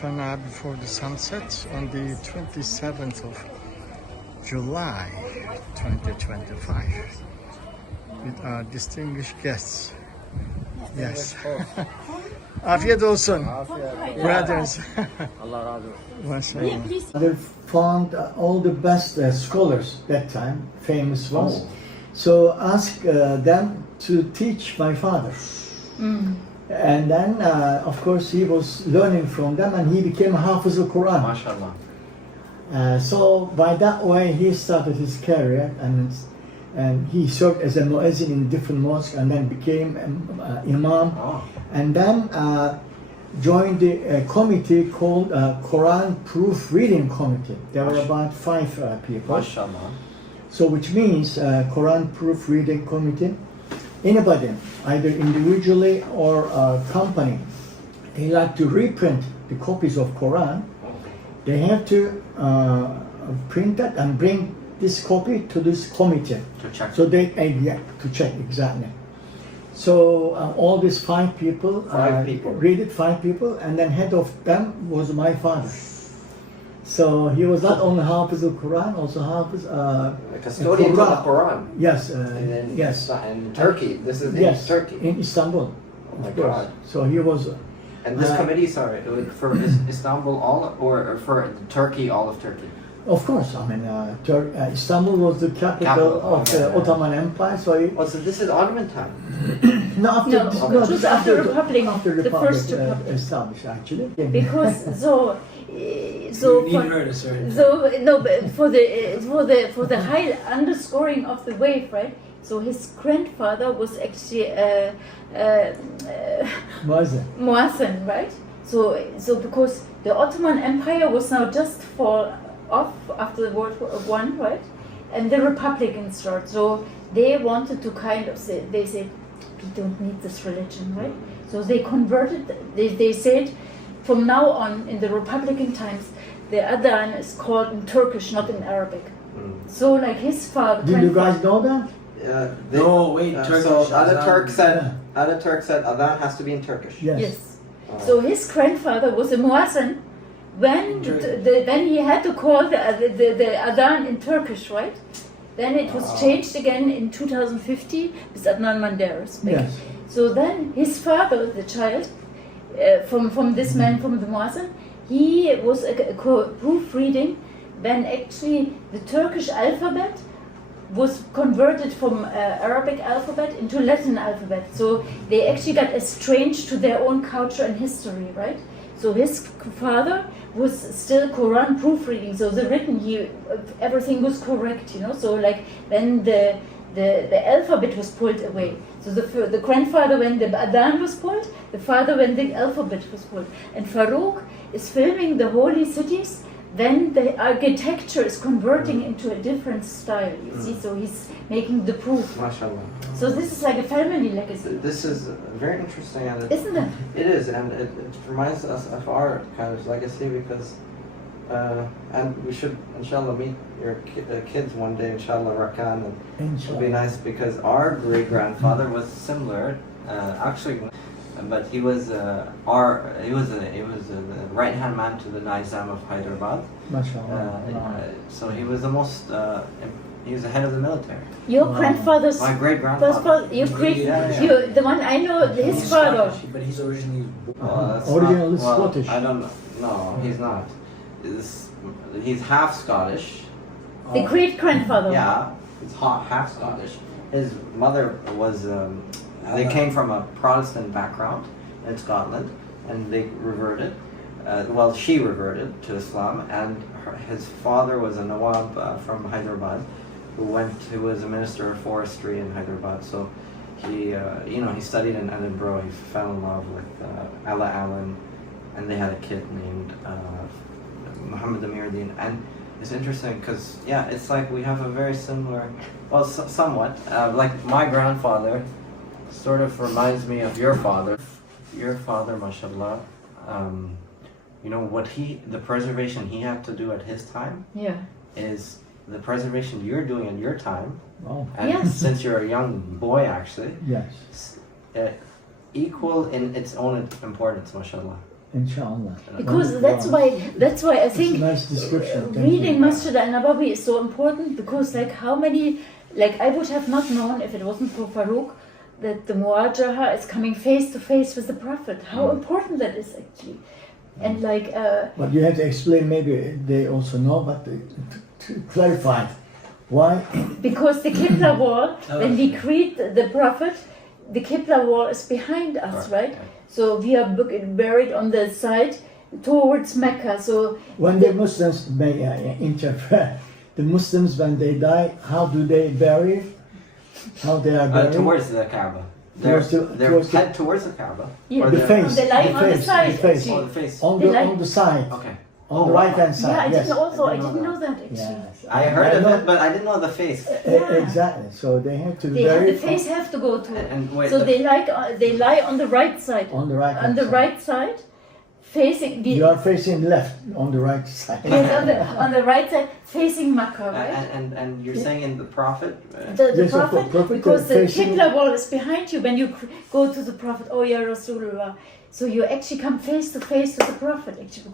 Fana before the sunset on the 27th of July 2025 with our distinguished guests. Yes. Afiyet olsun. Brothers. They found all the best scholars that time, famous ones. So ask them to teach my father. And then, of course, he was learning from them and he became a Hafiz al-Quran. MashaAllah. So by that way, he started his career and he served as a muezzin in different mosques and then became imam. And then joined the committee called Quran Proofreading Committee. There were about 5 people. MashaAllah. So which means Quran Proofreading Committee, anybody, either individually or a company, they like to reprint the copies of Quran. They have to print that and bring this copy to this committee. To check. So they, to check, exactly. So all these 5 people, read it, 5 people, and then head of them was my father. So he was not only Hafiz al-Quran, also Hafiz a custodian of the Quran. Yes, yes. In Turkey, this is in Turkey. In Istanbul. Oh my God. So he was. And this committee, sorry, for Istanbul all or for Turkey, all of Turkey? Of course, I mean, Istanbul was the capital of the Ottoman Empire. So, so this is Ottoman time. It was after Republic, after the Republic first Republic established, actually. Because for the high underscoring of the wave, right? So his grandfather was actually Muazzin, right? So because the Ottoman Empire was now just fall off after the World War I, right? And the Republicans started. So they wanted to kind of say, they said, we don't need this religion, right? So they converted, they said, from now on, in the Republican times, the Adhan is called in Turkish, not in Arabic. So like his father... Did you guys know that? No, wait, Turkish. So Ataturk said Adhan has to be in Turkish. Yes. So his grandfather was a Muazzin when he had to call the Adhan in Turkish, right? Then it was changed again in 2050 with Adnan Menderes. Yes. So then his father, the child, from this man, from the Muazzin, he was proofreading when actually the Turkish alphabet was converted from Arabic alphabet into Latin alphabet. So they actually got estranged to their own culture and history, right? So his father was still Quran proofreading, so the written, everything was correct, you know. So like then the alphabet was pulled away. So the grandfather when the Adhan was pulled, the father when the alphabet was pulled. And Faruk is filming the holy cities when the architecture is converting into a different style, you see. So he's making the proof. MashaAllah. So this is like a family legacy. This is very interesting. Isn't it? It is, and it reminds us of our kind of legacy because, and we should, inshallah, meet your kids one day, inshallah, Rakan, and it'll be nice because our great-grandfather was similar, actually, but he was the right-hand man to the Nizam of Hyderabad. So he was the most, he was the head of the military. Your grandfather's... My great-grandfather. The one I know, his father. Scottish, but he's originally... Originally Scottish. I don't know. No, he's not. He's half Scottish. The great-grandfather. Yeah, he's half Scottish. His mother was... they came from a Protestant background in Scotland, and they reverted. She reverted to Islam, and his father was a Nawab from Hyderabad, who was a minister of forestry in Hyderabad. So he, he studied in Edinburgh. He fell in love with Ella Allen, and they had a kid named Muhammad Amiruddin. And it's interesting because it's like we have a very similar, somewhat like my grandfather. Sort of reminds me of your father. Your father, mashallah, the preservation he had to do at his time is the preservation you're doing in your time. Wow. And since you're a young boy, actually, yes, equal in its own importance, mashallah. Inshallah. Because Wow. that's why I It's a think nice description. Thank reading you. Masjid al-Nabawi is so important, because like how many, like I would have not known if it wasn't for Faruk that the Muwajaha is coming face to face with the Prophet. How important that is actually. And like But you have to explain, maybe they also know, but to clarify why. because the Qibla wall, when we greet the Prophet, the Qibla wall is behind us, right? So we are buried on the side towards Mecca. So When the Muslims, may I interpret, the Muslims when they die, how do they bury? How they are buried? Towards the Kaaba. Their Towards the- head towards the Kaaba. Yeah. Or The their- face, They lie the on the face, side, the face. actually. Oh, the face. On They the like- on the side, Okay. on the right hand side. yeah, I yes. didn't know that actually. Yes. I heard of know- it, but I didn't know the face. Yeah. Exactly. So they have to They bury the face have to go to. And wait, So they lie on the right side. on the right. On the right side, facing the You are facing left on the right side. yes, on the right side, facing Makkah, right? and you're saying in the Prophet. The Yes, of Prophet, course, because the facing- Qibla wall is behind you when you go to the Prophet. Oh, Ya Rasulullah. So you actually come face to face with the Prophet, actually.